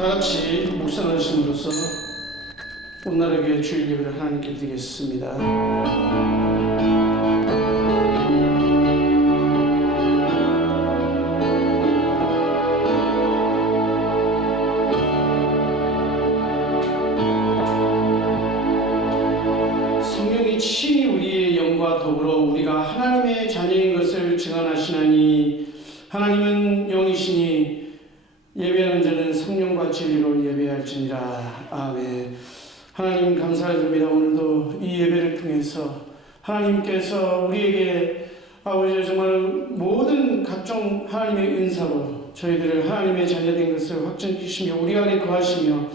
다같이 묵상하심으로써 온나라교회 주일 예배를 하나님께 드리겠습니다. 성령이 친히 우리의 영과 더불어 우리가 하나님의 자녀인 것을 증언하시나니 하나님은 영이시니 예배하는 자는 성령과 진리로 예배할지니라. 아멘. 하나님 감사드립니다. 오늘도 이 예배를 통해서 하나님께서 우리에게 아버지 정말 모든 각종 하나님의 은사로 저희들을 하나님의 자녀된 것을 확증시키시며 우리 안에 거하시며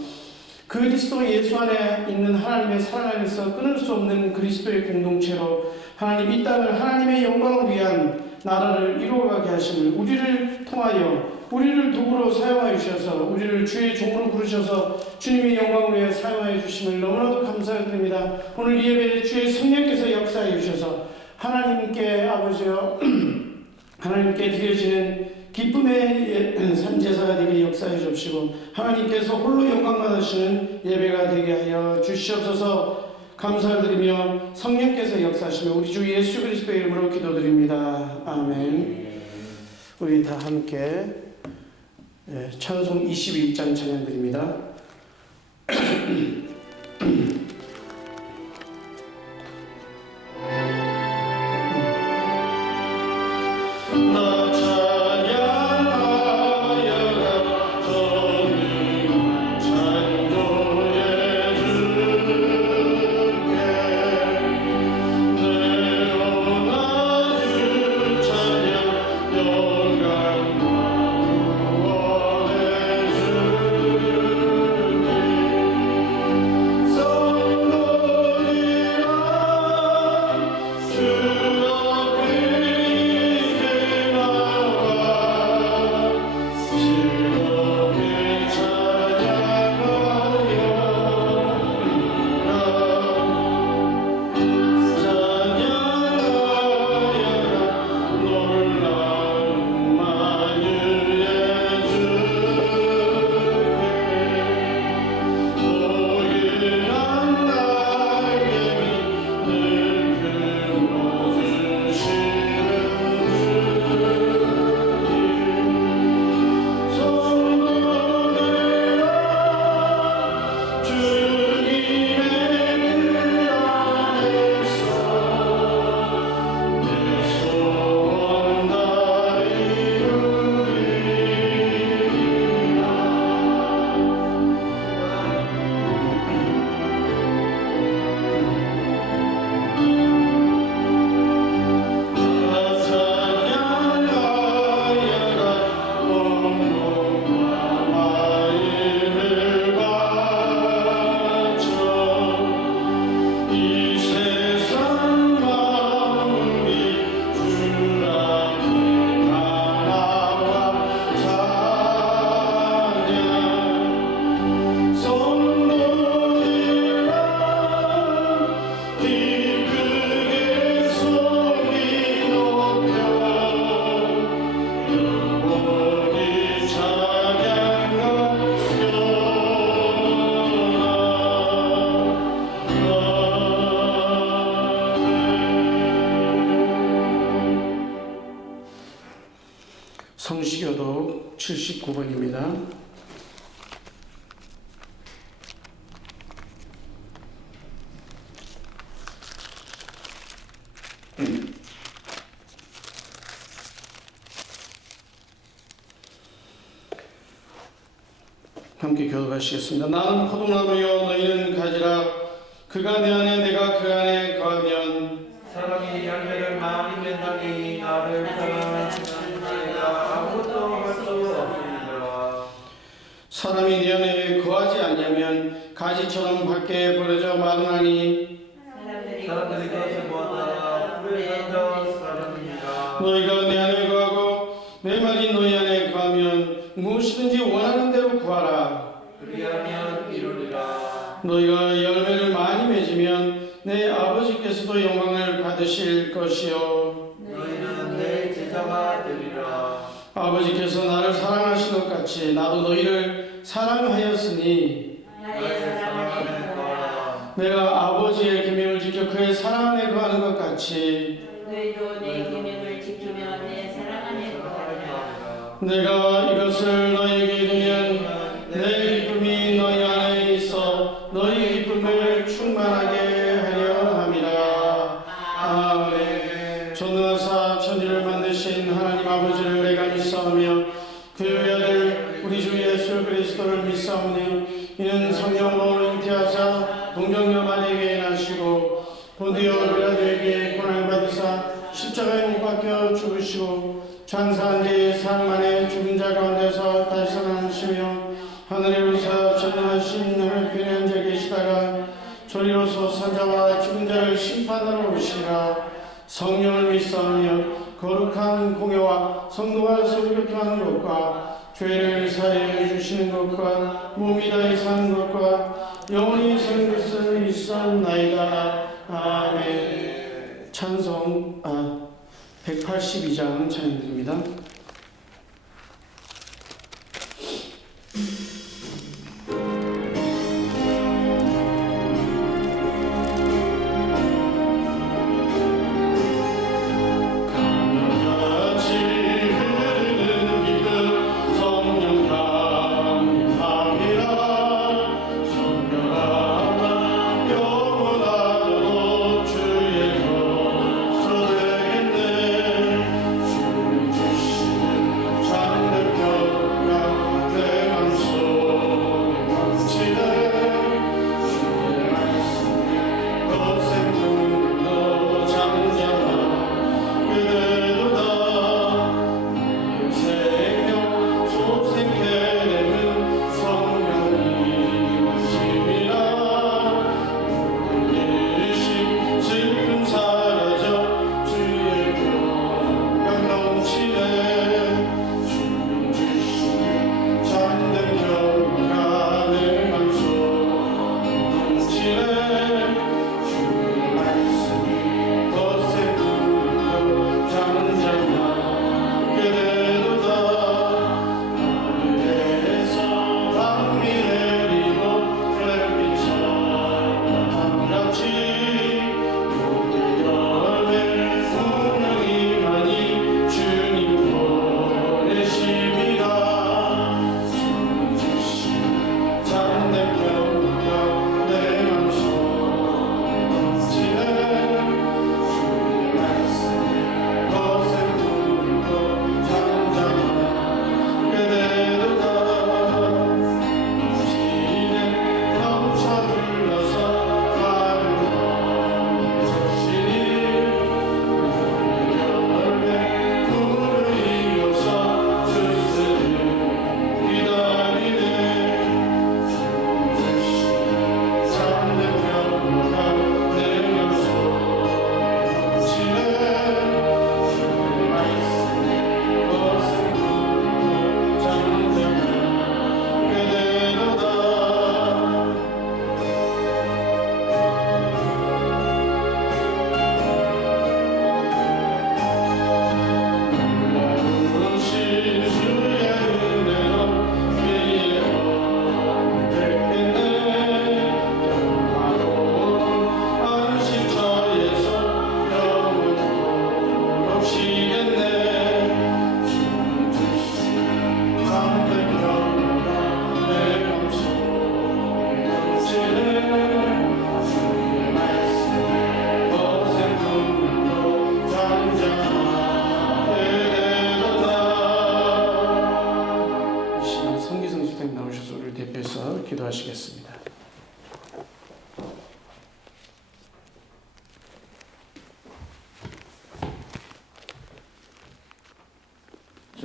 그리스도 예수 안에 있는 하나님의 사랑 안에서 끊을 수 없는 그리스도의 공동체로 하나님 이 땅을 하나님의 영광을 위한 나라를 이루어가게 하심을 우리를 통하여 우리를 도구로 사용하여 주셔서 우리를 주의 종으로 부르셔서 주님의 영광을 위해 사용하여 주심을 너무나도 감사드립니다. 오늘 이 예배에 주의 성령께서 역사하여 주셔서 하나님께 아버지여 하나님께 드려지는 기쁨의 산제사가 되게 역사해 주시고 하나님께서 홀로 영광 받으시는 예배가 되게 하여 주시옵소서. 감사드리며 성령께서 역사하시며 우리 주 예수 그리스도의 이름으로 기도드립니다. 아멘. 우리 다 함께 찬송 21장 찬양드립니다. 성시교독 79번입니다. 함께 교독하시겠습니다. 나는 포도나무요 너희는 가지라. 그가 내 안에 내가 그 안에 거하면 사람이 열매를 많이 맺나니 나를 떠나 내가 아무것도 할 수 없습니다. 사람이 내 안에 거하지 않냐면 가지처럼 밖에 버려져 마르나니 사람들이 그것을 보았다가 불에 던져 사람입니다. 너희가 내 안에 거하고 내 말이 너희 안에 거하면 무엇이든지 원하는 대로 구하라. 그리하면 이루리라. 너희가 열매를 많이 맺으면 내 아버지께서도 영광을 받으실 것이요 너희는 내 제자가 되리라. 아버지께서 나를 사랑하신 것 같이 나도 너희를 사랑하였으니 나의 사랑 안에 거하라. 내가 아버지의 계명을 지켜 그의 사랑 안에 거하는 것 같이 너희도 내 계명을 지키며 내 사랑 안에 거하리라. 내가 이것을 너희에게 이르면 내 기쁨이 너희 안에 있어 너희 기쁨을 충만하게 하려 함이라. 아멘. 전능하사 천지를 만드신 하나님 아버지를 내가 믿사오며 그의 아들 우리 주 예수 그리스도를 믿사오니 이는 성령으로 잉태하사 동정녀 마리아에게 나시고 본디오 빌라도에게 고난을 받으사 십자가에 못 박혀 죽으시고 장사한 뒤 사흘 만에 죽은 자 가운데서 다시 살아나시며 하늘에 오르사 전능하신 하늘 편에 앉아 계시다가 저리로서 산자와 죽은 자를 심판하러 오시라. 성령을 믿사오며 거룩한 공예와 성도가 서로 교통하는 것과 죄를 사하여 주시는 것과 몸이 다해 사는 것과 영원히 사는 것을 믿사옵나이다. 아멘. 찬송 182장 찬양드립니다. 주의 것을 되겠네. 주는 주신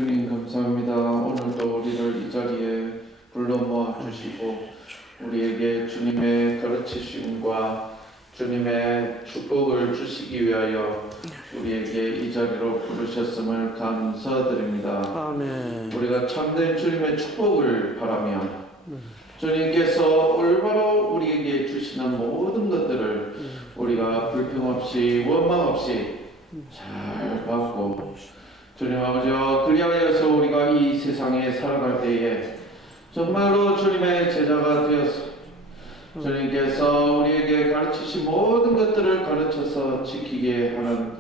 주님 감사합니다. 오늘도 우리를 이 자리에 불러 모아 주시고 우리에게 주님의 가르치심과 주님의 축복을 주시기 위하여 우리에게 이 자리로 부르셨음을 감사드립니다. 아멘. 우리가 참된 주님의 축복을 바라며 주님께서 올바로 우리에게 주시는 모든 것들을 우리가 불평 없이 원망 없이 잘 받고 주님 아버지여 그리하여서 우리가 이 세상에 살아갈 때에 정말로 주님의 제자가 되어서 주님께서 우리에게 가르치신 모든 것들을 가르쳐서 지키게 하는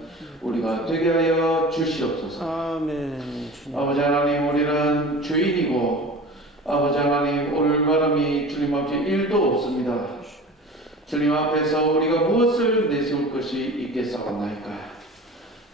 우리가 되게 하여 주시옵소서. 아멘. 아버지 하나님, 우리는 죄인이고 아버지 하나님, 올바름이 주님 앞에 1도 없습니다. 주님 앞에서 우리가 무엇을 내세울 것이 있겠사옵나이까.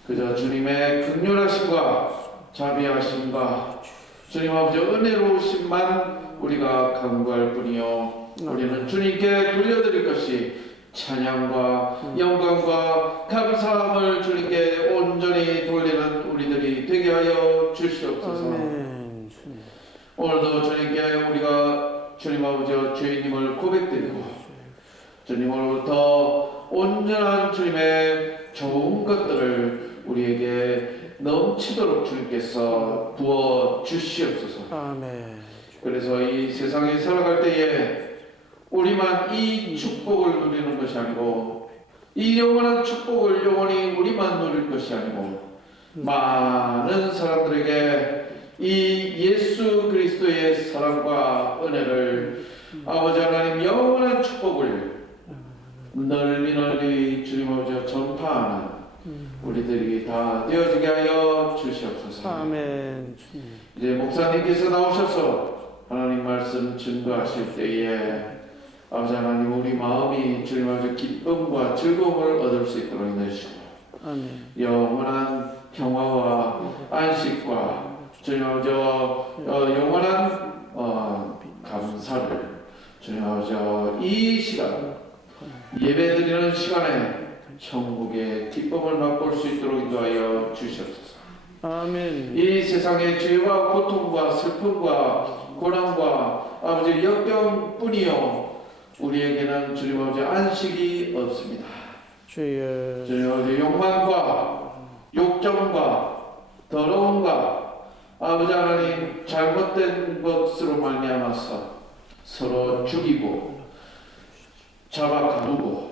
그저 주님의 긍휼하심과 자비하심과 주님 아버지 은혜로우심만 우리가 간구할 뿐이요, 우리는 주님께 돌려드릴 것이 찬양과 영광과 감사함을 주님께 온전히 돌리는 우리들이 되게 하여 주시옵소서. 아멘. 오늘도 주님께 우리가 주님 아버지와 주님을 고백드리고 주님으로부터 온전한 주님의 좋은 것들을 우리에게 넘치도록 주님께서 부어 주시옵소서. 아멘. 그래서 이 세상에 살아갈 때에 우리만 이 축복을 누리는 것이 아니고 이 영원한 축복을 영원히 우리만 누릴 것이 아니고 많은 사람들에게 이 예수 그리스도의 사랑과 은혜를 아버지 하나님 영원한 축복을 널리 널리 주님 아버지와 전파하는 우리들이 다 되어지게 하여 주시옵소서. 아멘. 이제 목사님께서 나오셔서 하나님 말씀 증거하실 때에 아버지 하나님 우리 마음이 주님 아버지 기쁨과 즐거움을 얻을 수 있도록 인도해주시고 아멘. 영원한 평화와 안식과 주님 아버지 영원한 감사를 주님 아버지 이 시간 예배드리는 시간에 천국의 기쁨을 맛볼 수 있도록 인도하여 주시옵소서. 아멘. 이 세상의 죄와 고통과 슬픔과 고난과 아버지 역경뿐이요 우리에게는 주님 아버지 안식이 없습니다. 주여. 주님 아버지 욕망과 욕정과 더러움과 아버지 하나님 잘못된 것으로 말미암아서 서로 죽이고 잡아가두고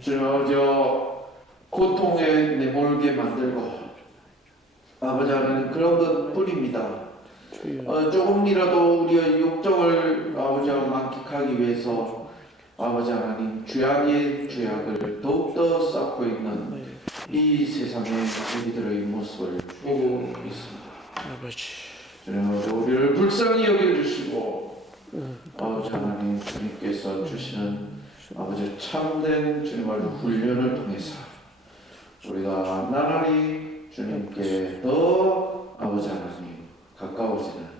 주님 아버지 고통에 내몰게 만들고 아버지 하나님 그런 것뿐입니다. 조금이라도 우리의 욕정을 아버지와 만끽하기 위해서 아버지 하나님 죄악의 죄악을 더욱더 쌓고 있는 이 세상의 우리들의 모습을 보고 있습니다. 아버지. 주님 아버지 우리를 불쌍히 여겨주시고 아버지 하나님 주님께서 주시는 아버지 참된 주님 아버지 훈련을 통해서 우리가 나날이 주님께 더 아버지 하나님 가까워지는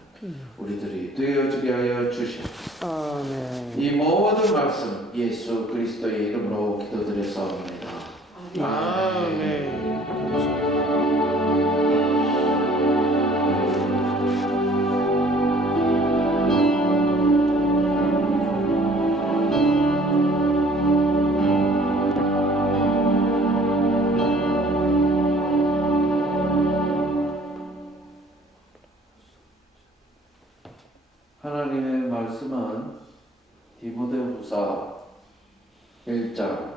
우리들이 되어지게 하여 주시옵소서. 아멘. 이 모든 말씀 예수 그리스도의 이름으로 기도드렸사옵나이다. 아멘. 하나님의 말씀은 디모데후서 1장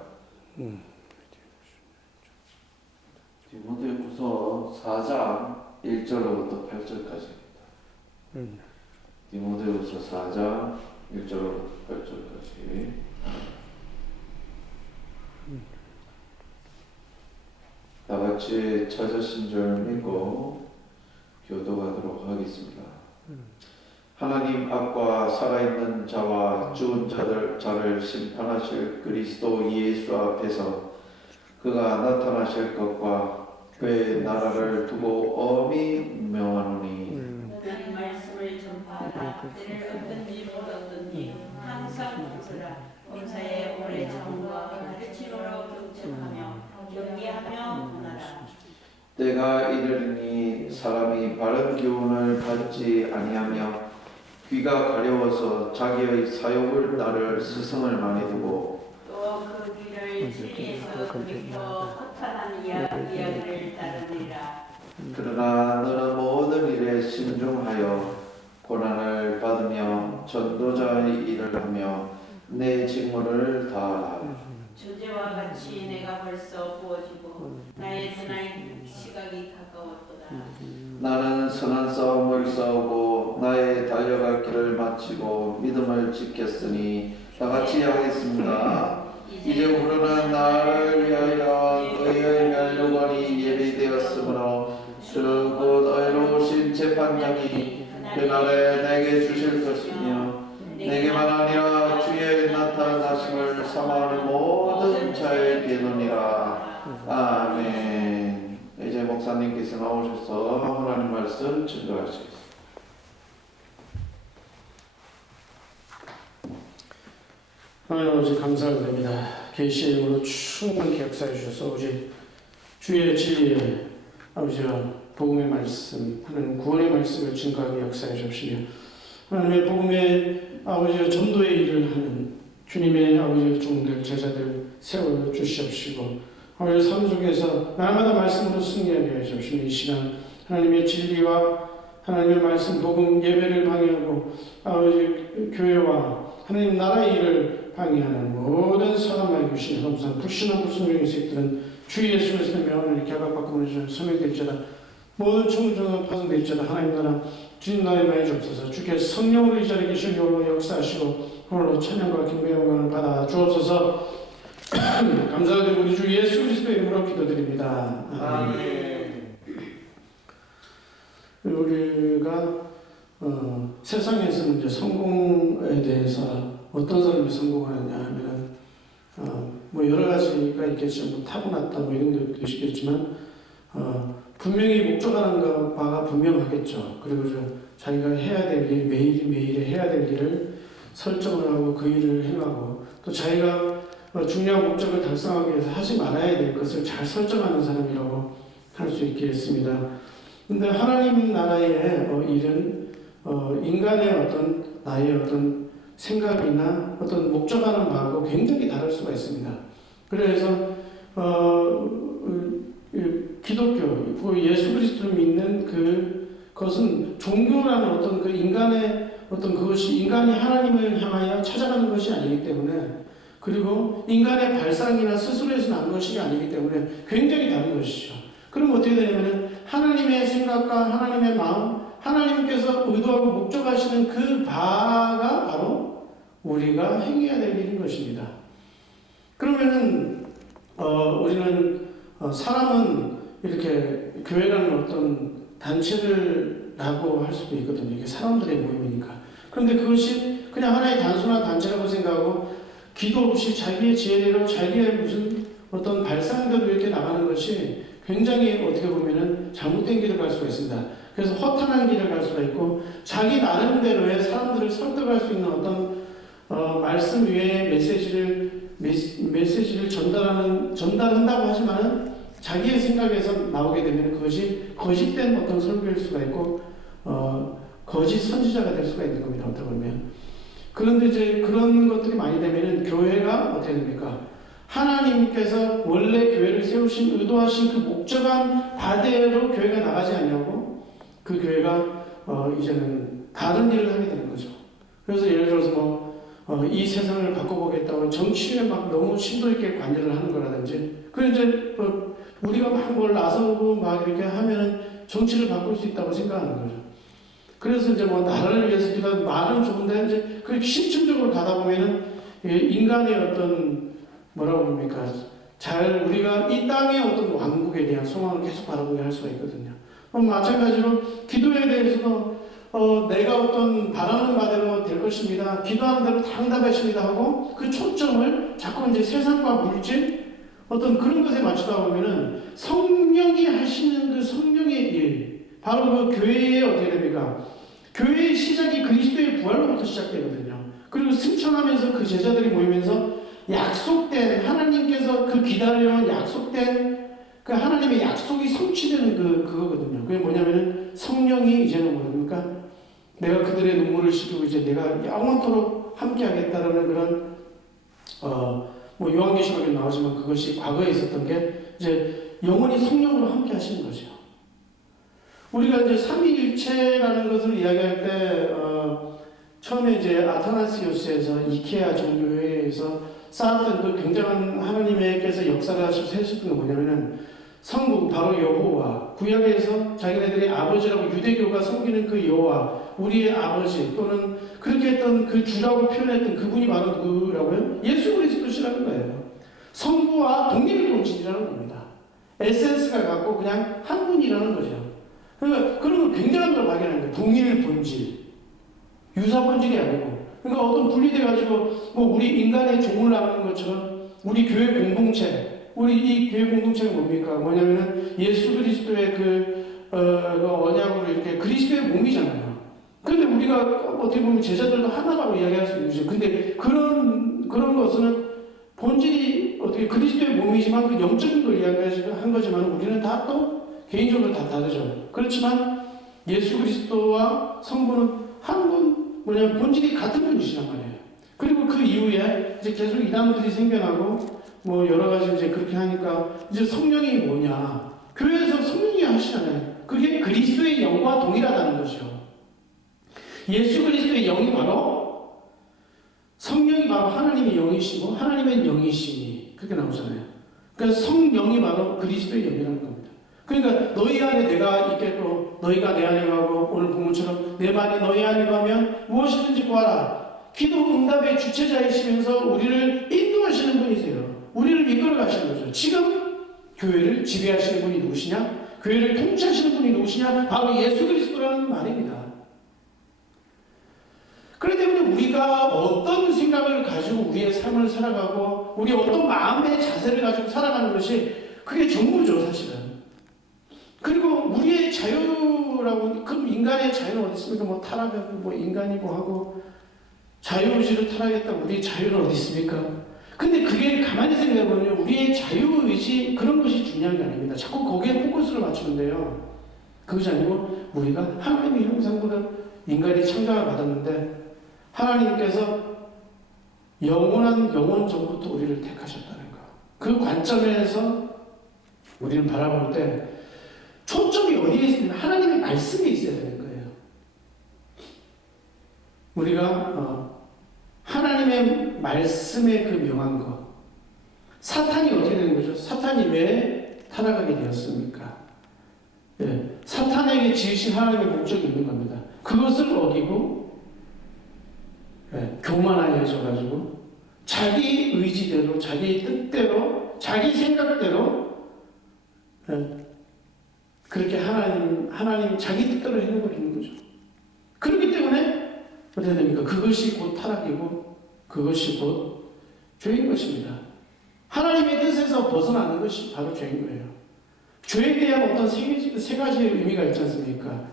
디모데후서 4장 1절로부터 8절까지입니다. 디모데후서 4장 1절로부터 8절까지 다 같이 찾으신 줄 믿고 교도하도록 하겠습니다. 하나님 앞과 살아있는 자와 죽은 자를 심판하실 그리스도 예수 앞에서 그가 나타나실 것과 그의 나라를 두고 엄히 명하노니 너는 말씀을 전파하라. 때를 얻든지 못 얻든지 항상 봉사라. 봉사에 오래 참음과 가르침으로 경청하며 경계하며 권하라. 때가 이르리니 사람이 바른 기운을 받지 아니하며 귀가 가려워서 자기의 사욕을 따를 스승을 많이 두고 또 그 귀를 진리에서 돌이켜 허탄한 이야기를 따르니라. 그러나 너는 모든 일에 신중하여 고난을 받으며 전도자의 일을 하며 내 직무를 다하라. 주제와 같이 내가 벌써 부어지고 나의 떠날 시각이 가까웠도다. 나는 선한 싸움을 싸우고 나의 달려갈 길을 마치고 믿음을 지켰으니 다 같이 하겠습니다. 이제 우리는 나를 위하여 너희의 멸류관이 예비되었으므로 주 곧 의로우신 재판장이 그날에 내게 주실 것이며 내게만 아니라 주의 나타나심을 사모하는 모든 자에 되느니라. 아멘. 이제 목사님께서 나오셔서 하나님 말씀 증거하시겠습니다. 하나님 아버지 감사드립니다. 계시의 힘으로 충만히 역사해 주셔서 주의 진리에 아버지와 복음의 말씀, 하나님 구원의 말씀을 증거하게 역사해 주시며 하나님의 복음의 아버지와 전도의 일을 하는 주님의 아버지의 종들, 제자들 세워 주시옵시고 아버지 삶 속에서 날마다 말씀으로 승리하게 해 주시며 이 시간 하나님의 진리와 하나님의 말씀, 복음, 예배를 방해하고 아버지 교회와 하나님 나라의 일을 방해하는 모든 사람을 주시는 항상 불신한 불순종의 새끼들은 주 예수 그리스도의 명을 결박받고 보내주는 소명될지어다. 모든 총정은 파손될지어다. 하나님 나라 주님 나라에 많이 주옵소서. 주께 성령으로 이 자리에 계신 홀로 역사하시고 홀로 찬양과 경배의 영광을 받아 주옵소서. 감사드리고 우리 주 예수 그리스도의 이름으로 기도드립니다. 아멘. 우리가 세상에서는 이제 성공에 대해서 어떤 사람이 성공하느냐 하면은 뭐 여러 가지가 있겠죠. 뭐 타고났다 뭐 이런 것도 있겠지만 분명히 목적하는 바가 분명하겠죠. 그리고 자기가 해야 될 일, 매일매일에 해야 될 일을 설정을 하고 그 일을 행하고 또 자기가 중요한 목적을 달성하기 위해서 하지 말아야 될 것을 잘 설정하는 사람이라고 할 수 있겠습니다. 근데 하나님 나라의 일은 인간의 어떤 나의 어떤 생각이나 어떤 목적하는 바하고 굉장히 다를 수가 있습니다. 그래서 기독교, 예수 그리스도를 믿는 그것은 종교라는 어떤 그 인간의 어떤 그것이 인간이 하나님을 향하여 찾아가는 것이 아니기 때문에 그리고 인간의 발상이나 스스로에서 난 것이 아니기 때문에 굉장히 다른 것이죠. 그럼 어떻게 되냐면 하나님의 생각과 하나님의 마음, 하나님께서 의도하고 목적하시는 그 바가 바로 우리가 행해야 될 일인 것입니다. 그러면은 우리는 사람은 이렇게 교회라는 어떤 단체를라고 할 수도 있거든요. 이게 사람들의 모임이니까. 그런데 그것이 그냥 하나의 단순한 단체라고 생각하고 기도 없이 자기의 지혜대로 자기의 무슨 어떤 발상대로 이렇게 나가는 것이 굉장히 어떻게 보면은 잘못된 길을 갈 수가 있습니다. 그래서 허탄한 길을 갈 수가 있고 자기 나름대로의 사람들을 설득할 수 있는 어떤 말씀 외에 메시지를 전달한다고 하지만은 자기의 생각에서 나오게 되면 그것이 거짓된 어떤 설교일 수가 있고 거짓 선지자가 될 수가 있는 겁니다. 어떻게 보면. 그런데 이제 그런 것들이 많이 되면은 교회가 어떻게 됩니까? 하나님께서 원래 교회를 세우신 의도하신 그 목적한 바대로 교회가 나가지 않냐고 그 교회가 이제는 다른 일을 하게 되는 거죠. 그래서 예를 들어서 이 세상을 바꿔보겠다고 정치에 막 너무 심도 있게 관여를 하는 거라든지 그 이제 우리가 막 뭘 나서고 막 이렇게 하면은 정치를 바꿀 수 있다고 생각하는 거죠. 그래서 이제 뭐 나라를 위해서 기도하는 말은 좋은데 이제 그 심층적으로 가다 보면은 인간의 어떤 뭐라고 합니까? 잘 우리가 이 땅의 어떤 왕국에 대한 소망을 계속 바라보게 할 수가 있거든요. 마찬가지로 기도에 대해서도 내가 어떤 바라는 바대로 될 것입니다. 기도하는 대로 다 응답하십니다 하고 그 초점을 자꾸 이제 세상과 물질 어떤 그런 것에 맞추다 보면은 성령이 하시는 그 성령의 일 바로 그 교회의 어떻게 됩니까? 교회의 시작이 그리스도의 부활로부터 시작되거든요. 그리고 승천하면서 그 제자들이 모이면서 약속된 하나님께서 그 기다려온 약속된 그 그 하나님의 약속이 성취되는 그거거든요. 그게 뭐냐면은 성령이 이제는 뭡니까? 내가 그들의 눈물을 씻기고 이제 내가 영원토록 함께하겠다라는 그런 뭐 요한계시록에 나오지만 그것이 과거에 있었던 게 이제 영원히 성령으로 함께 하시는 거죠. 우리가 이제 삼위일체라는 것을 이야기할 때 처음에 이제 아타나시우스에서 이케아 종교회에서 쌓았던 그 굉장한 하나님께서 역사를 하셔서 해주셨던 게 뭐냐면은 성부 바로 여호와, 구약에서 자기네들의 아버지라고 유대교가 섬기는 그 여호와, 우리의 아버지 또는 그렇게 했던 그 주라고 표현했던 그분이 바로 누구라고요? 예수 그리스도시라는 거예요. 성부와 동일 본질이라는 겁니다. 에센스가 같고 그냥 한 분이라는 거죠. 그러니까 그런 굉장한 걸 발견하는 거예요. 동일 본질, 유사 본질이 아니고. 그러니까 어떤 분리돼 가지고 뭐 우리 인간의 종을 나누는 것처럼 우리 교회 공동체, 우리 이 교회 공동체가 뭡니까? 뭐냐면은 예수 그리스도의 그 언약으로 이렇게 그리스도의 몸이잖아요. 근데 우리가 어떻게 보면 제자들도 하나라고 이야기할 수 있죠. 근데 그런 것은 본질이 어떻게 그리스도의 몸이지만 그 영적인 걸 이야기한 거지만 우리는 다 또 개인적으로 다 다르죠. 그렇지만 예수 그리스도와 성부는 한 분, 뭐냐면 본질이 같은 분이시란 말이에요. 그리고 그 이후에 이제 계속 이단들이 생겨나고 뭐 여러 가지 이제 그렇게 하니까 이제 성령이 뭐냐. 교회에서 성령이 하시잖아요. 그게 그리스도의 영과 동일하다는 거죠. 예수 그리스도의 영이 바로 성령이 바로 하나님의 영이시고 하나님의 영이시니 그렇게 나오잖아요. 그러니까 성령이 바로 그리스도의 영이라는 겁니다. 그러니까 너희 안에 내가 있겠고 너희가 내 안에 가고 오늘 본문처럼 내 말이 너희 안에 가면 무엇이든지 구하라. 기도 응답의 주체자이시면서 우리를 인도하시는 분이세요. 우리를 이끌어 가시는 거죠. 지금 교회를 지배하시는 분이 누구시냐? 교회를 통치하시는 분이 누구시냐? 바로 예수 그리스도라는 말입니다. 그렇기 때문에 우리가 어떤 생각을 가지고 우리의 삶을 살아가고 우리 어떤 마음의 자세를 가지고 살아가는 것이 그게 전부죠, 사실은. 그리고 우리의 자유라고, 그럼 인간의 자유는 어디 있습니까? 뭐 타락하고 뭐 인간이고 하고 자유의지로 타락했다. 우리의 자유는 어디 있습니까? 근데 그게 가만히 생각해보면 우리의 자유의지 그런 것이 중요한 게 아닙니다. 자꾸 거기에 포커스를 맞추는데요. 그것이 아니고 우리가 하나님의 형상보다 인간이 창조를 받았는데 하나님께서 영원한 영원 전부터 우리를 택하셨다는 것. 그 관점에서 우리는 바라볼 때 초점이 어디에 있으면 하나님의 말씀에 있어야 되는 거예요. 우리가 하나님의 말씀에 그 명한 것. 사탄이 어떻게 되는 거죠? 사탄이 왜 타락하게 되었습니까? 예, 사탄에게 지으신 하나님의 목적이 있는 겁니다. 그것을 어기고 교만하여져가지고 자기 의지대로, 자기 뜻대로, 자기 생각대로 그렇게 하나님 자기 뜻대로 해버리는 거죠. 그렇기 때문에 어떻게 됩니까? 그것이 곧 타락이고 그것이 곧 죄인 것입니다. 하나님의 뜻에서 벗어나는 것이 바로 죄인 거예요. 죄에 대한 어떤 세 가지의 의미가 있지 않습니까?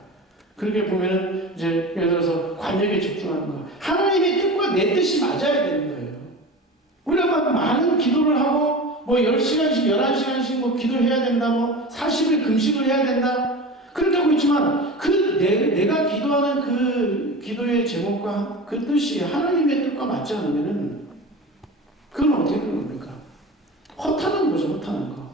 그렇게 보면은 이제 예를 들어서 관역에 집중하는 거. 하나님의 뜻과 내 뜻이 맞아야 되는 거예요. 우리가 막 많은 기도를 하고 뭐 10시간씩 11시간씩 뭐 기도해야 된다, 뭐 40일 금식을 해야 된다. 그렇게 하고 있지만 내가 기도하는 그 기도의 제목과 그 뜻이 하나님의 뜻과 맞지 않으면은 그건 어떻게 되는 겁니까? 허탄한 거죠, 허탄한 거.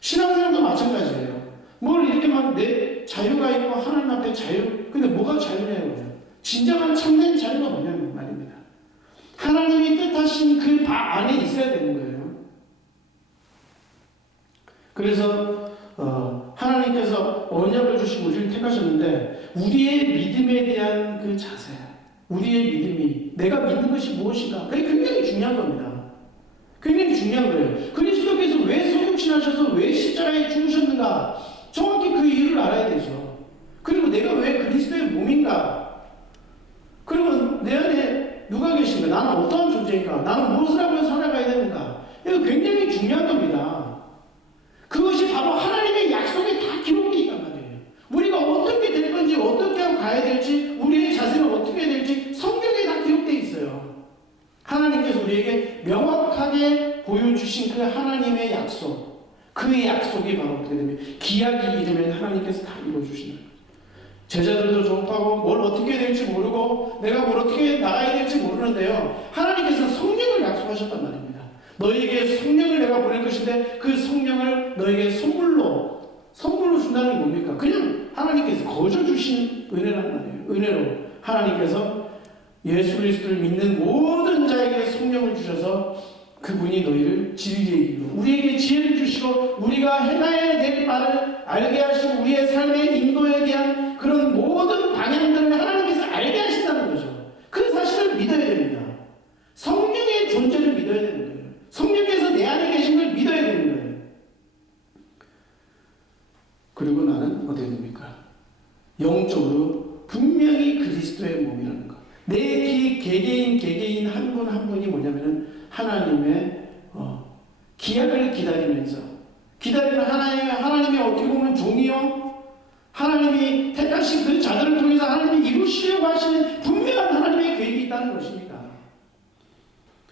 신앙생활도 마찬가지예요. 뭘 이렇게 막 내 자유가 있고 하나님 앞에 자유. 근데 뭐가 자유냐고요. 진정한 참된 자유가 뭐냐는 말입니다. 하나님이 뜻하신 그 안에 있어야 되는 거예요. 그래서 하나님께서 언약을 주시고 우리를 택하셨는데 우리의 믿음에 대한 그 자세, 우리의 믿음이 내가 믿는 것이 무엇인가, 그게 굉장히 중요한 겁니다. 굉장히 중요한 거예요. 그리스도께서 왜 성육신하셔서 왜 십자가에 죽으셨는가, 정확히 그 이유를 알아야 되죠. 그리고 내가 왜 그리스도의 몸인가, 그리고 내 안에 누가 계신가, 나는 어떠한 존재인가, 나는 무엇을 하고 살아가야 되는가, 이거 굉장히 중요한 겁니다. 그것이 바로 하나님의 약속에 다 기록되어 있단 말이에요. 우리가 어떻게 될 건지, 어떻게 하고 가야 될지, 우리의 자세는 어떻게 해야 될지 성경에 다 기록되어 있어요. 하나님께서 우리에게 명확하게 보여주신 그 하나님의 약속, 그 약속이 바로 어떻게 되면 기약이 이르면 하나님께서 다 이루어주시는 거예요. 제자들도 조급하고 뭘 어떻게 해야 될지 모르고 내가 뭘 어떻게 나가야 될지 모르는데요. 하나님께서 성령을 약속하셨단 말입니다. 너에게 성령을 내가 보낼 것인데 그 성령을 너에게 선물로 준다는 게 뭡니까? 그냥 하나님께서 거저 주신 은혜란 말이에요. 은혜로 하나님께서 예수 그리스도를 믿는 모든 자에게 성령을 주셔서 그분이 너희를 진리에 이르고 우리에게 지혜를 주시고 우리가 행해야 될 바를 알게 하시고 우리의 삶의 인도에 대한 그런 모든 방향들을 하나님께서 알게 하신다는 거죠. 그 사실을 믿어야 됩니다. 성령의 존재를 믿어야 되는 거예요. 성령께서 내 안에 계신 걸 믿어야 되는 거예요. 그리고 나는 어떻게 됩니까? 영적으로 분명히 그리스도의 몸이라는 것. 내 개개인 한 분 한 분이 뭐냐면은 하나님의 기약을 기다리는 하나님의 어떻게 보면 종이요. 하나님이 택하신 그 자들을 통해서 하나님이 이루시려고 하시는 분명한 하나님의 계획이 있다는 것입니다.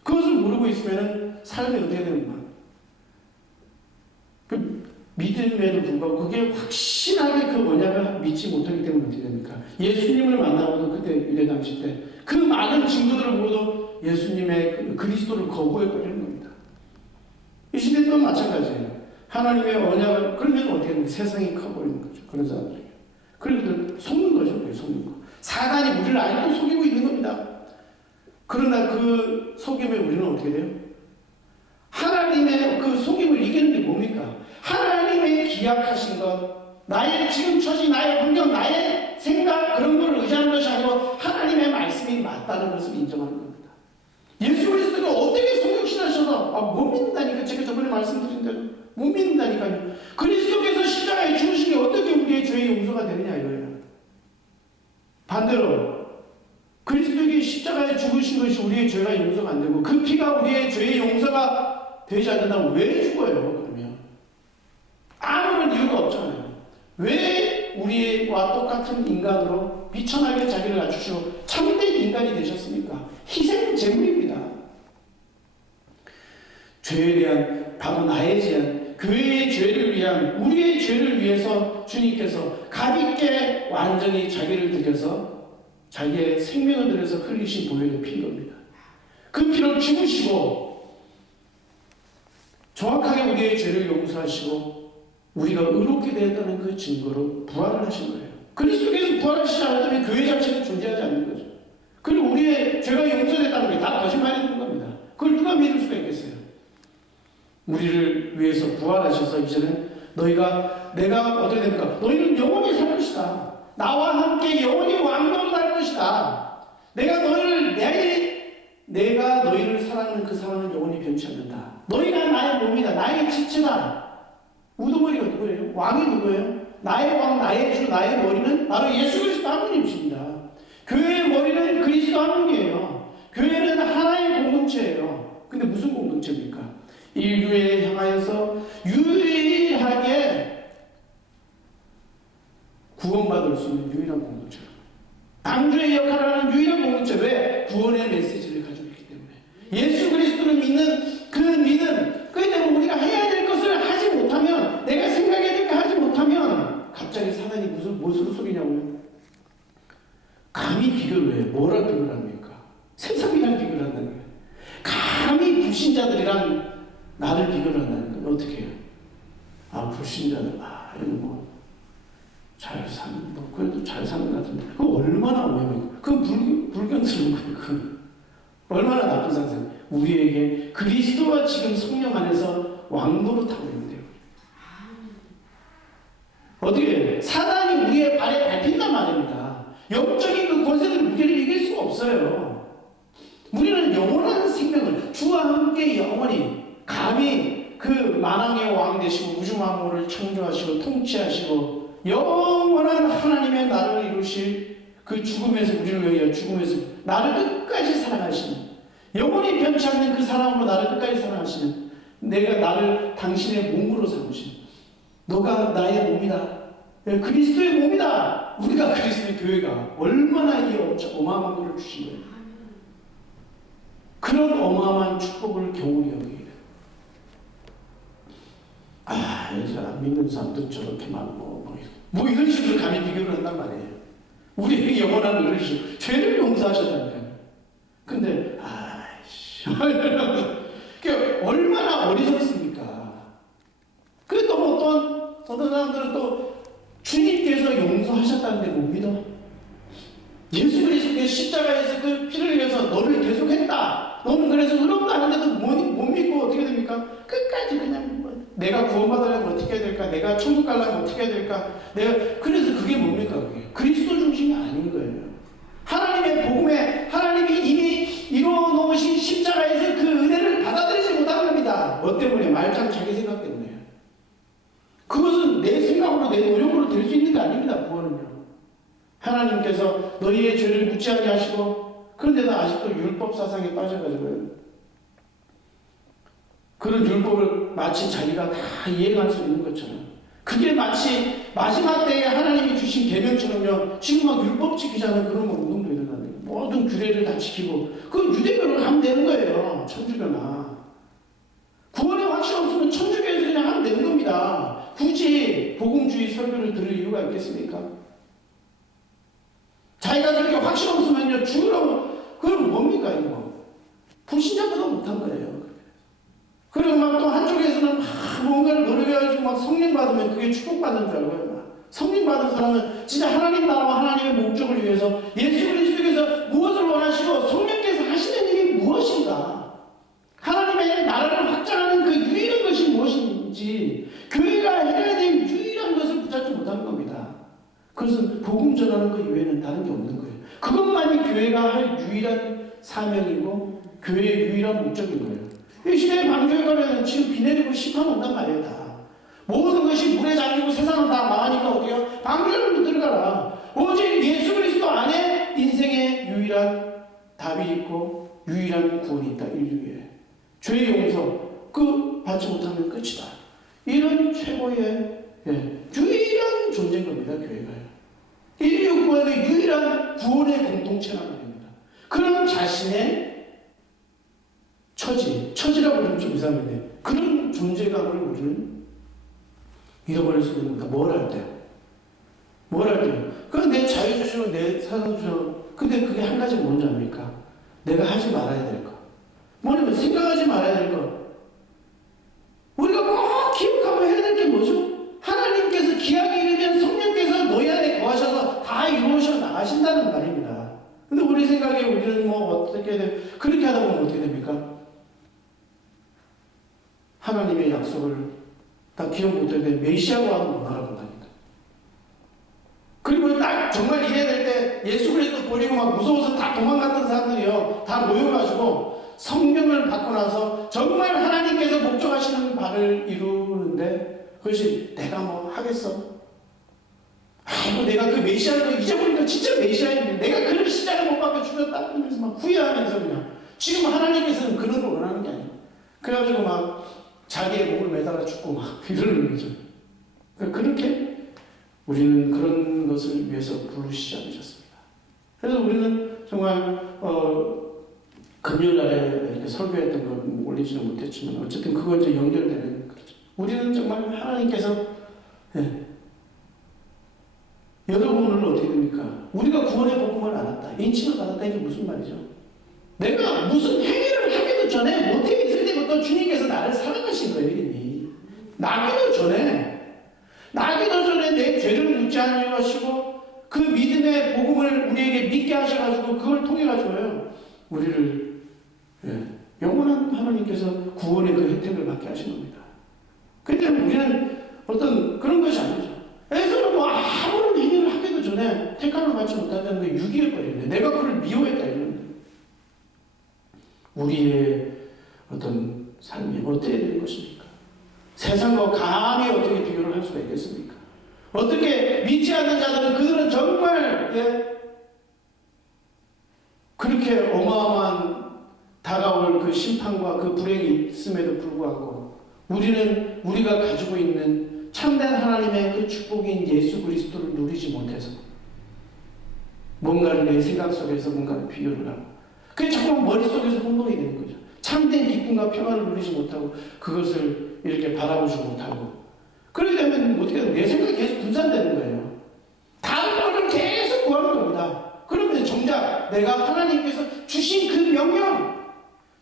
그것을 모르고 있으면 삶이 어떻게 되는가? 그 믿음에도 불구하고 그게 확실하게 그 언약을 믿지 못하기 때문에 어떻게 됩니까? 예수님을 만나고도 그때 유대 당시 때 그 많은 증거들을 보고도 예수님의 그 그리스도를 거부해버리는 겁니다. 이 시대도 마찬가지예요. 하나님의 언약을 그러면 어떻게 됩니까? 세상이 커버리는 거죠. 그런 사람들에게. 그래도 속는 거죠. 속는 거. 사단이 우리를 알고 속이고 있는 겁니다. 그러나 그 속임에 우리는 어떻게 돼요? 하나님의 그 속임을 이기는 게 뭡니까? 하나님의 기약하신 것, 나의 지금 처지, 나의 환경, 나의 생각 그런 걸 의지하는 것이 아니고 하나님의 말씀이 맞다는 것을 인정하는 겁니다. 예수 그리스도가 어떻게 성육신하셔서 못 믿는다니까. 제가 저번에 말씀드린 대로 못 믿는다니까요. 그리스도께서 십자가에 죽으신 게 어떻게 우리의 죄의 용서가 되느냐 이거예요. 반대로 그리스도에게 십자가에 죽으신 것이 우리의 죄가 용서가 안 되고 그 피가 우리의 죄의 용서가 되지 않는다면 왜 죽어요? 그러면 아무런 이유가 없잖아요. 왜 우리와 똑같은 인간으로 비천하게 자기를 낮추시고 참된 인간이 되셨습니까? 희생 제물입니다. 죄에 대한 바로 나에 대한 교회의 죄를 위한 우리의 죄를 위해서 주님께서 가볍게 완전히 자기를 드려서 자기의 생명을 들여서 흘리신 보혈의 피인 겁니다. 그 피로 죽으시고 정확하게 우리의 죄를 용서하시고 우리가 의롭게 되었다는 그 증거로 부활을 하신 거예요. 그리스도께서 부활하시지 않았다면 교회 자체는 존재하지 않는 거죠. 그리고 우리의 죄가 용서됐다는 게 다 거짓말이 되는 겁니다. 그걸 누가 믿을 수가 있겠어요? 우리를 위해서 부활하셔서 이제는 내가 어떻게 됩니까? 너희는 영원히 살 것이다. 나와 함께 영원히 왕노로 살 것이다. 내가 너희를 사랑하는 그 사랑은 영원히 변치 않는다. 너희가 나의 몸이다. 나의 지체다. 우두머리가 누구예요? 왕이 누구예요? 나의 왕, 나의 주, 나의 머리는 바로 예수 그리스도 한 분이십니다. 교회의 머리는 그리스도 한 분이에요. 교회는 하나의 공동체예요. 근데 무슨 공동체입니까? 인류에 향하여서 유일하게 구원받을 수 있는 유일한 공동체. 방주의 역할을 하는 유일한 공동체. 왜? 구원의 메시지를 가지고 있기 때문에. 예수 그리스도를 믿는 그 믿음, 그때문에 우리가 해야 될 것을 하지 못하면, 내가 생각해야 될 거 하지 못하면 갑자기 사단이 무엇으로 속이냐고요? 감히 비교를 해요. 뭐라 비교를 합니까? 세상이랑 비교를 한다는 거예요. 감히 불신자들이랑 나를 비교를 한다는 거예요. 어떻게 해요? 불신자들, 이런 그래도 잘 사는 것 같은데. 그거 얼마나 오해입니까? 그건 불견스러운 거예요. 얼마나 나쁜 상상. 우리에게 그리스도와 지금 성령 안에서 왕노릇 하고 있는데요. 어떻게 사단이 우리의 발에 밟힌단 말입니다. 영적인 그 권세는 우리를 이길 수가 없어요. 우리는 영원한 생명을 주와 함께 영원히 감히 그 만왕의 왕 되시고 우주 만물을 창조하시고 통치하시고 영원한 하나님의 나라를 이루실 그 죽음에서 우리를 위하여 죽음에서 나를 끝까지 사랑하시는 영원히 변치 않는 그 사랑으로 나를 끝까지 사랑하시는 내가 나를 당신의 몸으로 삼으시는 너가 나의 몸이다. 그리스도의 몸이다. 우리가 그리스도의 교회가 얼마나 이 어마어마한 것을 주신 거예요. 그런 어마어마한 축복을 경홀히 여기게 돼요. 이제 안 믿는 사람들 저렇게 뭐 이런 식으로 감히 비교를 한단 말이에요. 우리에게 영원한 어르신 죄를 용서하셨다니까요. 근데 그러니까 얼마나 어리석습니까? 그 또 어떤 사람들은 또 주님께서 용서하셨다는데 못 믿어. 예수 그리스도의 십자가에서 그 피를 흘려서 너를 계속했다. 너는 그래서 의롭다 하는데도 못 믿고 어떻게 됩니까? 끝까지 그냥 내가 구원받으려면 어떻게 해야 될까? 내가 천국 가려면 어떻게 해야 될까? 그래서 그게 뭡니까? 그게 그리스도 중심이 아닌 거예요. 하나님의 복음에 하나님이 이미 이루어 놓으신 십자가에서 그 은혜를 받아들이지 못하는 겁니다. 뭐 때문에? 말짱 자기 생각 때문에. 그것은 내 생각으로 내 노력으로 될 수 있는 게 아닙니다. 구원은요. 하나님께서 너희의 죄를 묻지 않게 하시고 그런데도 아직도 율법 사상에 빠져가지고요. 그런 율법을 마치 자기가 다 이행할 수 있는 것처럼 그게 마치 마지막 때에 하나님이 주신 계명처럼요. 지금 막 율법 지키자는 그런 운동도 일어나는 모든 규례를 다 지키고 그 유대교를 하면 되는 거예요. 천주교나. 구원의 확신 없으면 천주교에서 그냥 하면 되는 겁니다. 굳이 복음주의 설교를 들을 이유가 있겠습니까? 자기가 그렇게 확신 없으면요. 죽으라고 그건 뭡니까 이거? 불신자보다 못한 거예요. 그리고 막 또 한쪽에서는 뭔가를 노력해가지고 막 성령 받으면 그게 축복받는 줄 알고요. 성령 받은 사람은 진짜 하나님 나라와 하나님의 목적을 위해서 예수 그리스도께서 무엇을 원하시고 성령께서 하시는 일이 무엇인가? 하나님의 나라를 확장하는 그 유일한 것이 무엇인지 교회가 해야 될 유일한 것을 붙잡지 못하는 겁니다. 그것은 복음 전하는 것 이외에는 다른 게 없는 거예요. 그것만이 교회가 할 유일한 사명이고 교회의 유일한 목적인 거예요. 이 시대의 방교회관에는 지금 비 내리고 심판 온단 말이에요. 다. 모든 것이 물에 잠기고 세상은 다 망하니까 어때요? 방교회로 들어가라. 오직 예수 그리스도 안에 인생의 유일한 답이 있고 유일한 구원이 있다. 인류에. 죄의 용서 그 받지 못하면 끝이다. 이런 최고의 유일한 존재인 겁니다. 교회가요. 인류 구원의 유일한 구원의 공동체라는 겁니다. 그런 자신의 처지라고 그러면 좀 이상한데 그런 존재감을 우리는 잃어버릴 수 있는 겁니다. 뭘 할 때? 그건 내 자유 주시고 내 사랑 주시고 근데 그게 한 가지 뭔지 압니까? 내가 하지 말아야 될 거. 뭐냐면 생각하지 말아야 될 거. 우리가 꼭 기억하고 해야 될 게 뭐죠? 하나님께서 기약이 이르면 성령께서 너희 안에 거하셔서 다 이루어져 나가신다는 말입니다. 근데 우리 생각에 우리는 그렇게 하다 보면 어떻게 됩니까? 하나님의 약속을 다 기억 못하게 메시아고 하는 못 알아본답니다. 그리고 딱 정말 이래야 될 때 예수 그리스도 버리고 막 무서워서 다 도망갔던 사람들이요. 다 모여가지고 성령을 받고 나서 정말 하나님께서 목적하시는 바를 이루는데 그것이 내가 뭐 하겠어? 내가 그 메시아를 잊어버리니까 진짜 메시아인데 내가 그런 십자가 못 박혀 죽였다 그러면서 막 후회하면서 그냥 지금 하나님께서는 그런 걸 원하는 게 아니에요. 그래가지고 막 자기의 목을 매달아 죽고 막 이러는 거죠. 그렇게 우리는 그런 것을 위해서 부르시지 않으셨습니다. 그래서 우리는 정말 금요일날에 이렇게 설교했던 걸 올리지는 못했지만 어쨌든 그거 이제 연결되는 거죠. 우리는 정말 하나님께서 여러분을 어떻게 됩니까? 우리가 구원의 복음을 알았다. 인칭을 받았다. 이게 무슨 말이죠? 내가 무슨 행위를 하기도 전에 모태에 있을 때부터 주님께서 나를 사랑하신 거예요. 이미. 나기도 전에 내 죄를 묻지 않으시고 그 믿음의 복음을 우리에게 믿게 하셔가지고 그걸 통해가지고요. 우리를 영원한 하나님께서 구원의 그 혜택을 받게 하신 겁니다. 근데 우리는 어떤 그런 것이 아니죠. 에서는 뭐 아무런 행위를 하기도 전에 택함을 받지 못한다는 게 유기해버리는데 내가 그걸 미워했다 이러는데 우리의 어떤 삶이 어떻게 되는 것입니까? 세상과 감히 어떻게 비교를 할 수가 있겠습니까? 어떻게 믿지 않는 자들은 그들은 정말 그렇게 어마어마한 다가올 그 심판과 그 불행이 있음에도 불구하고 우리는 우리가 가지고 있는 참된 하나님의 그 축복인 예수 그리스도를 누리지 못해서 뭔가를 내 생각 속에서 뭔가를 비교를 하고 그게 자꾸 머릿속에서 혼동이 되는 거죠. 참된 기쁨과 평안을 누리지 못하고 그것을 이렇게 바라보지 못하고 그러게 되면 어떻게 되면 내 생각이 계속 분산되는 거예요. 다른 거를 계속 구하는 겁니다. 그러면 정작 내가 하나님께서 주신 그 명령,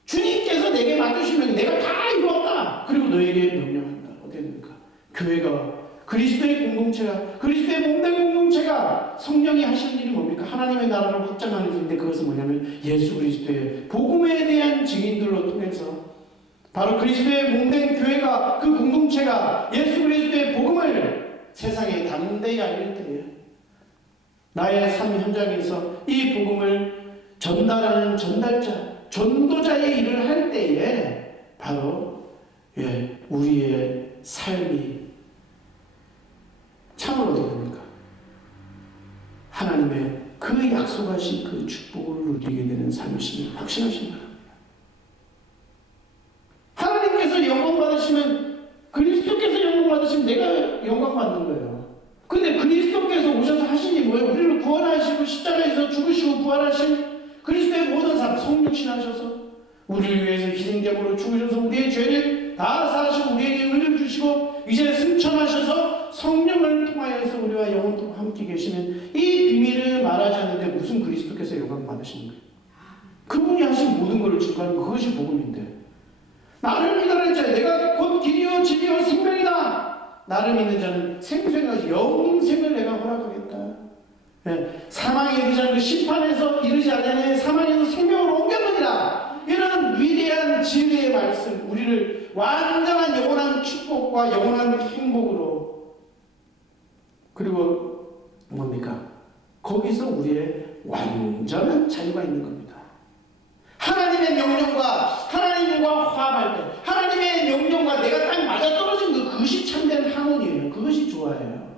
주님께서 내게 맡기시면 내가 다 이루었다. 그리고 너에게 명령한다. 어떻게 됩니까? 교회가 그리스도의 공동체가 그리스도의 몸된 공동체가 성령이 하시는 일이 뭡니까? 하나님의 나라를 확장하는 일인데 그것은 뭐냐면 예수 그리스도의 복음에 대한 증인들로 통해서 바로 그리스도의 몸된 교회가 그 공동체가 예수 그리스도의 복음을 세상에 담대히 알릴 때에 나의 삶 현장에서 이 복음을 전달하는 전달자, 전도자의 일을 할 때에 바로 우리의 삶이 참으로 어떻게 됩니까? 하나님의 그 약속하신 그 축복을 누리게 되는 삶이심을 확신하시기 바랍니다. 하나님께서 영광 받으시면 그리스도께서 영광 받으시면 내가 영광 받는 거예요. 근데 그리스도께서 오셔서 하신 일이 뭐예요? 우리를 구원하시고 십자가에서 죽으시고 부활하신 그리스도의 모든 삶 성육신 하셔서 우리를 위해서 희생제물로 죽으셔서 우리의 죄를 다 사하시고 우리에게 의를 주시고 이제 승천하셔서 성령을 통하여서 우리와 영원토록 함께 계시는 이 비밀을 말하지 않는데 무슨 그리스도께서 영광 받으시는 거예요? 그분이 하신 모든 것을 증거하는 그것이 복음인데 나를 믿으라는 자 내가 곧 길이요 진리요 생명이다. 나를 믿는 자는 생생하지 영생을 내가 허락하겠다. 사망에 이르지 않고 심판에서 이르지 않는 사망에서 생명으로 옮겼느니라. 이런 위대한 진리의 말씀 우리를 완전한 영원한 축복과 영원한 행복으로 그리고 뭡니까? 거기서 우리의 완전한 자유가 있는 겁니다. 하나님의 명령과 하나님과 화합할 때 하나님의 명령과 내가 딱 맞아떨어진 그것이 참된 하모니예요. 그것이 좋아해요.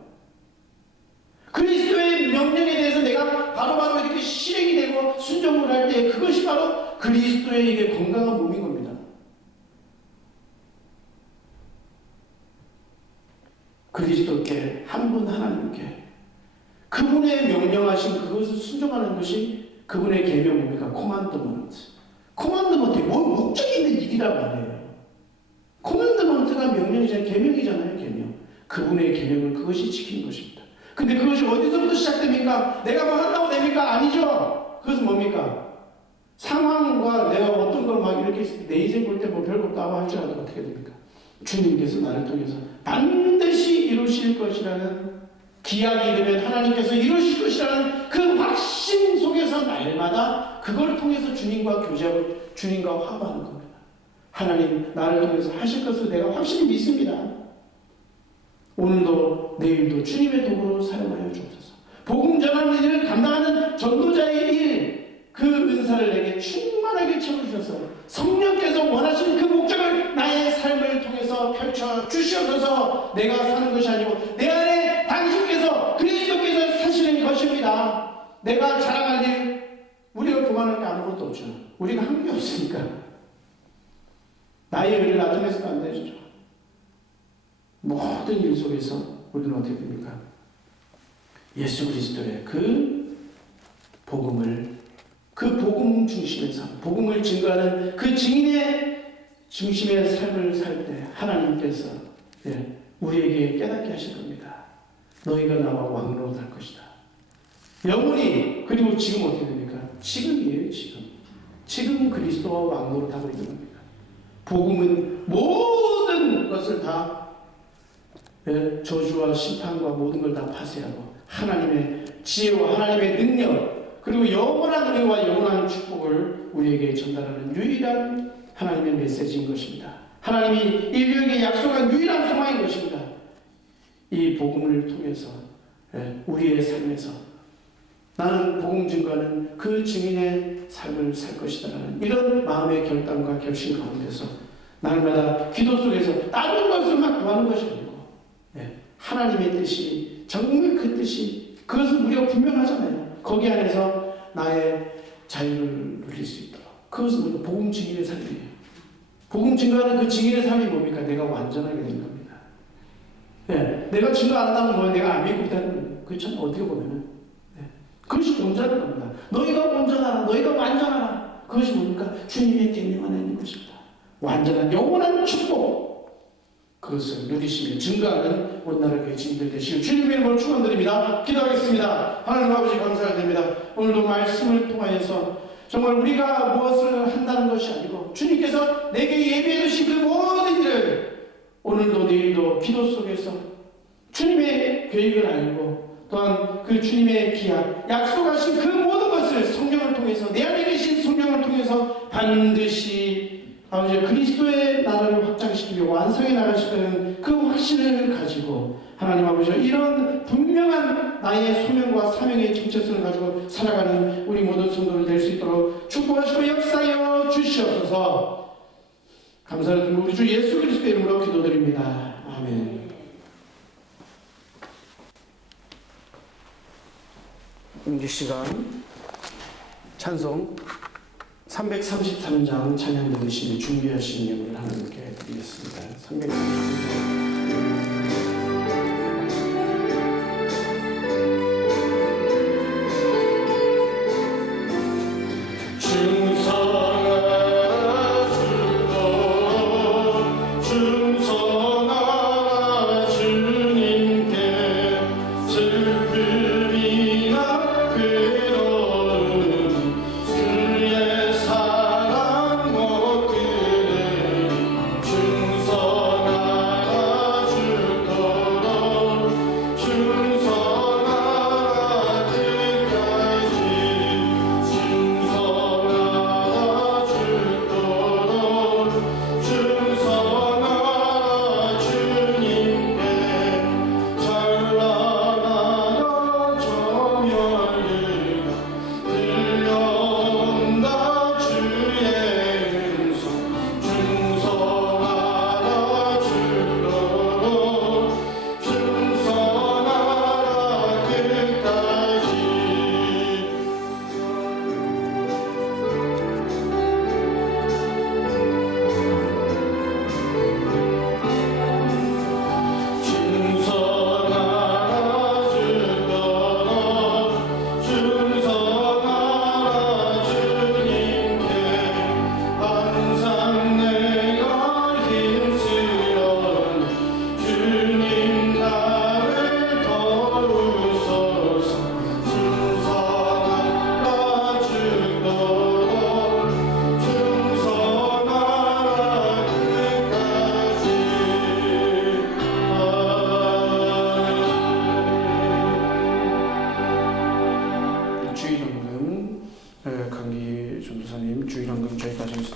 그리스도의 명령에 대해서 내가 바로바로 이렇게 실행이 되고 순종을 할 때 그것이 바로 그리스도의 이게 건강한 몸인 겁니다. 그리스도께 한 분 하나님께 그분의 명령하신 그것을 순종하는 것이 그분의 계명 뭡니까? 코만드먼트. 코만드먼트에 뭐 목적이 있는 일이란 말이에요. 코만드먼트가 명령이잖아요. 계명이잖아요. 계명. 그분의 계명은 그것이 지키는 것입니다. 근데 그것이 어디서부터 시작됩니까? 내가 뭐 한다고 됩니까? 아니죠. 그것은 뭡니까? 상황과 내가 어떤 걸 막 이렇게 내 인생 볼 때 뭐 별것도 하고 할지라도 어떻게 됩니까? 주님께서 나를 통해서 반드시 이루실 것이라는 기약이 이르면 하나님께서 이루실 것이라는 그 확신 속에서 날마다 그걸 통해서 주님과 교제하고 주님과 화합하는 겁니다. 하나님 나를 통해서 하실 것을 내가 확실히 믿습니다. 오늘도 내일도 주님의 도구로 사용하여 주옵소서. 복음 전하는 일을 감당하는 전도자의 일, 그 은사를 내게 충만하게 채워주셔서 성령께서 원하시는 그 목적을 나의 삶을 통해서 펼쳐 주시옵소서. 내가 사는 것이 아니고 내 안에 당신께서 그리스도께서 사시는 것입니다. 내가 자랑할 일, 우리가 그만할 게 아무것도 없죠. 우리가 한 게 없으니까 나의 의를 나타내서도 안 되죠. 모든 일 속에서 우리는 어떻게 됩니까? 예수 그리스도의 그 복음을 그 복음 중심의 삶, 복음을 증거하는 그 증인의 중심의 삶을 살 때 하나님께서 우리에게 깨닫게 하실 겁니다. 너희가 나와 왕으로 살 것이다. 영원히. 그리고 지금 어떻게 됩니까? 지금이에요. 지금 그리스도와 왕으로 하고 있는 겁니다. 복음은 모든 것을 다 저주와 심판과 모든 걸 다 파쇄하고 하나님의 지혜와 하나님의 능력 그리고 영원한 은혜와 영원한 축복을 우리에게 전달하는 유일한 하나님의 메시지인 것입니다. 하나님이 인류에게 약속한 유일한 소망인 것입니다. 이 복음을 통해서 우리의 삶에서 나는 복음 증거하는 그 증인의 삶을 살 것이다라는 이런 마음의 결단과 결심 가운데서 날마다 기도 속에서 다른 것을만 구하는 것이 아니고 하나님의 뜻이 정말 그 뜻이 그것은 우리가 분명하잖아요. 거기 안에서 나의 자유를 누릴 수 있도록 그것은 우리가 복음 증인의 삶이에요. 복음 증거하는 그 증인의 삶이 뭡니까? 내가 완전하게 된 겁니다. 내가 증거 안 하면 뭐예요? 내가 안 믿고 있다는 거예요. 그렇죠? 어떻게 보면은 그것이 온전한 겁니다. 너희가 온전하라, 너희가 완전하라. 그것이 뭡니까? 주님의 계명 안에 있는 것입니다. 완전한 영원한 축복. 그것을 누리시며 증거하는 온나라 교회 증인들 되시길 주님의 이름으로 축원드립니다. 기도하겠습니다. 하나님 아버지 감사드립니다. 오늘도 말씀을 통하여서 정말 우리가 무엇을 한다는 것이 아니고 주님께서 내게 예비해 두신 그 모든 일을 오늘도 내일도 기도 속에서 주님의 계획을 알고 또한 그 주님의 기약 약속하신 그 모든 것을 성령을 통해서 내 안에 계신 성령을 통해서 반드시 아버지 그리스도의 나라를 확장시키며 완성해 나가시는 그 확신을 가지고 하나님 아버지 이런 분명한 나의 소명과 사명의 정체성을 가지고 살아가는 우리 모든 성도들 될 수 있도록 축복하시고 역사하여 주시옵소서. 감사드리고 우리 주 예수 그리스도의 이름으로 기도드립니다. 아멘. 이제 시간 찬송 333장 찬양 들으시며 준비하신 예물을 하나님께 드리겠습니다. 333장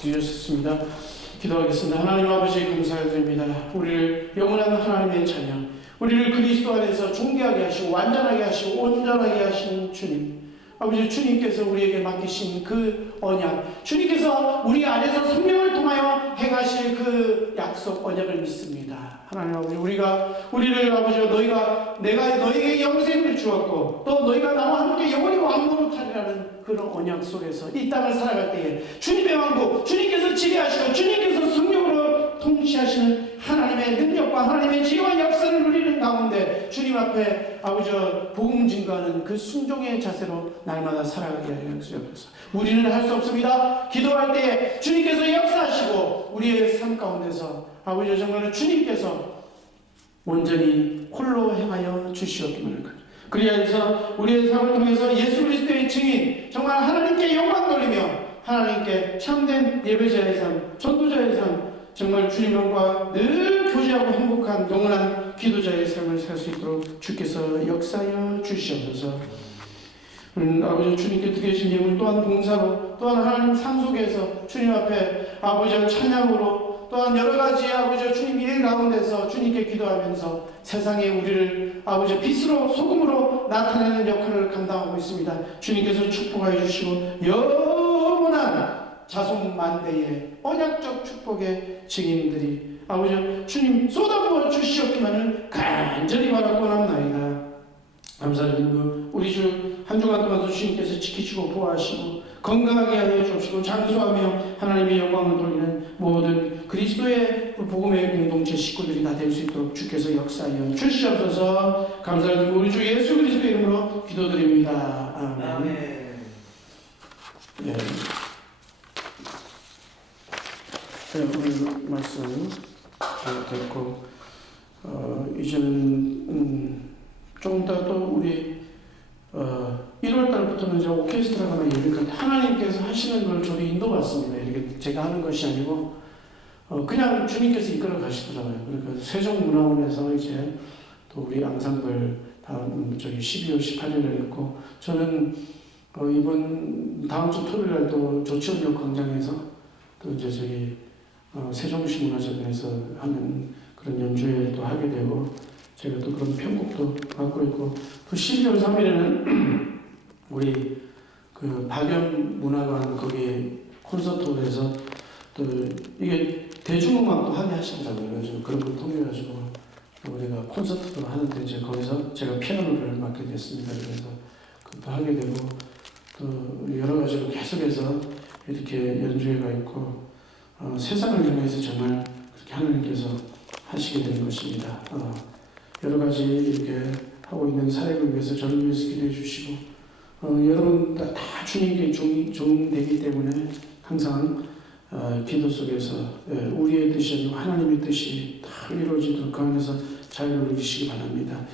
드렸습니다. 기도하겠습니다. 하나님 아버지 감사드립니다. 우리를 영원한 하나님의 자녀, 우리를 그리스도 안에서 존귀하게 하시고 완전하게 하시고 온전하게 하신 주님, 아버지 주님께서 우리에게 맡기신 그 언약, 주님께서 우리 안에서 성령을 통하여 행하실 그 약속 언약을 믿습니다. 하나님 아버지 우리를 아버지 내가 너에게 영생을 주었고 또 너희가 나와 함께 영원히 왕국을 타리라는 그런 언약 속에서 이 땅을 살아갈 때에 주님의 왕국, 주님께서 지배하시고 주님께서 성령으로 통치하시는 하나님의 능력과 하나님의 지혜와 역사를 누리는 가운데 주님 앞에 아버지 복음 증거하는 그 순종의 자세로 날마다 살아가게 하여 주옵소서. 우리는 할 수 없습니다. 기도할 때에 주님께서 역사하시고 우리의 삶 가운데서 아버지 정말 주님께서 온전히 홀로 행하여 주시옵기를 합니다. 그리하여서 우리의 삶을 통해서 예수 그리스도의 증인, 정말 하나님께 영광 돌리며 하나님께 참된 예배자의 삶, 전도자의 삶, 정말 주님과 늘 교제하고 행복한 영원한 기도자의 삶을 살 수 있도록 주께서 역사하여 주시옵소서. 아버지 주님께 드리신 예물 또한 봉사로, 또한 하나님 삶 속에서 주님 앞에 아버지 찬양으로, 또한 여러 가지 아버지 주님 일 가운데서 주님께 기도하면서 세상에 우리를 아버지 빛으로 소금으로 나타내는 역할을 감당하고 있습니다. 주님께서 축복하여 주시고 영원한 자손만대의 언약적 축복의 증인들이 아버지 주님 쏟아부어 주시옵기만을 간절히 바라고 합나이다. 감사드리고 우리 주 한 주간 동안도 주님께서 지키시고 보호하시고 건강하게 하여 주시고 장수하며 하나님의 영광을 돌리는 모든 그리스도의 복음의 공동체 식구들이 다 될 수 있도록 주께서 역사하여 주시옵소서. 감사드리고 우리 주 예수 그리스도의 이름으로 기도드립니다. 아멘. 네, 오늘 말씀 됐고 이제는 조금 더 또 우리 1월 달부터는 이제 오케스트라가 막 열리니까 하나님께서 하시는 걸 저도 인도받습니다. 이렇게 제가 하는 것이 아니고 그냥 주님께서 이끌어 가시더라고요. 그러니까 세종문화원에서 이제 또 우리 앙상블 다음 12월 18일에 있고 저는 이번 다음 주 토요일 날도 조치원역 광장에서 또 이제 저기 세종시 문화재단에서 하는 그런 연주회를 또 하게 되고 제가 또 그런 편곡도 맡고 있고 또 12월 3일에는 우리 그 박연 문화관 거기 콘서트홀에서 또 이게 대중음악도 하게 하신다고요. 그래서 그런 걸 통해 가지고 우리가 콘서트도 하는데 이제 거기서 제가 피아노를 맡게 됐습니다. 그래서 그것도 하게 되고 또 여러 가지로 계속해서 이렇게 연주회가 있고 세상을 향해서 정말 그렇게 하나님께서 하시게 된 것입니다. 여러 가지 이렇게 하고 있는 사역을 위해서 저를 위해서 기도해 주시고 여러분 다 주님께 종되기 때문에 항상 기도 속에서 우리의 뜻이 아니고 하나님의 뜻이 다 이루어지도록 그 안에서 자유를 누리시기 바랍니다.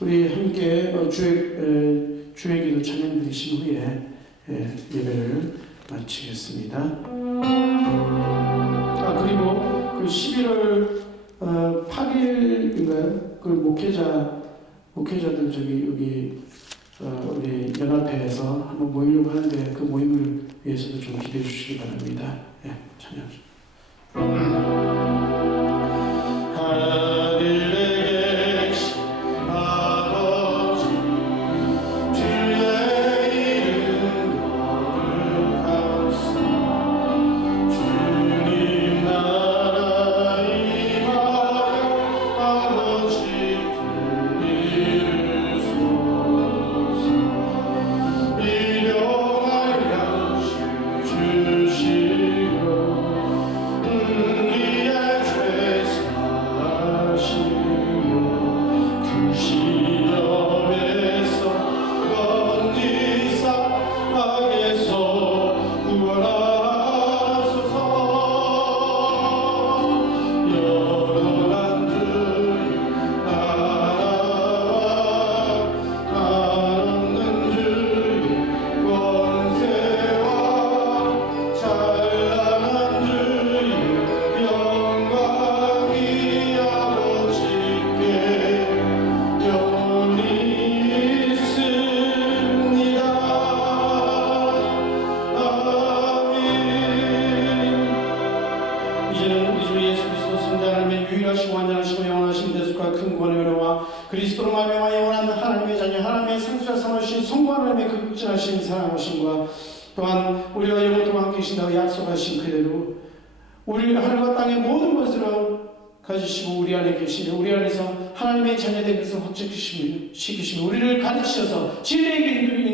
우리 함께 주의 기도 찬양 드리신 후에 예배를 마치겠습니다. 그리고 그 11월 8일인가요? 그 목회자들 저기 여기 우리 연합회에서 한번 모이려고 하는데 그 모임을 위해서도 좀 기대해 주시기 바랍니다. 찬양. 하늘에 계신 아버지 주의 이름 거룩하소서 주님 나라 임하여 아버지 이루소서 일용할 양식 주시고 우리의 죄 사하시고 그 시험에서 건지사 악에서 구원하소서 영원한 주의 나라와 한없는 주의 권세와 찬란한 주의 영광이 아버지께 영원히 있습니다. 아멘. 이제는 우리 주 예수 그리스도 성자 하나님의 유일하시고 완전하시고 영원하신 대속과 큰 권의 은혜와 그리스도로 말미암아 영원한 하나님의 자녀 하나님의 상수자 삼으신 성부 하나님의 그 극진하신 사랑하심과 또한 우리와 영원토록 함께 계신다고 약속하신 그대로 우리 하늘과 땅의 모든 것으로 가지시고 우리 안에 계시며 우리 안에서 하나님의 자녀된 것을 확증시키시며 우리를 가르치셔서 진리의 길을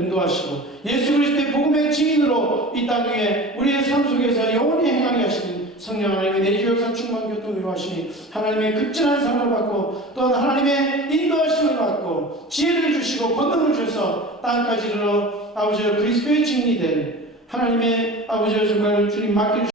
인도하시고 예수 그리스도의 복음의 증인으로 이 땅 위에 우리의 삶 속에서 영원히 행하게 하시는 성령 하나님의 내주역사 충만 교통 위로하시니 하나님의 극진한 사랑을 받고 또한 하나님의 인도하심을 받고 지혜를 주시고 권능을 주셔서 땅까지 이르러 아버지여 그리스도의 증리된 하나님의 아버지여 정말 주님 맡겨주신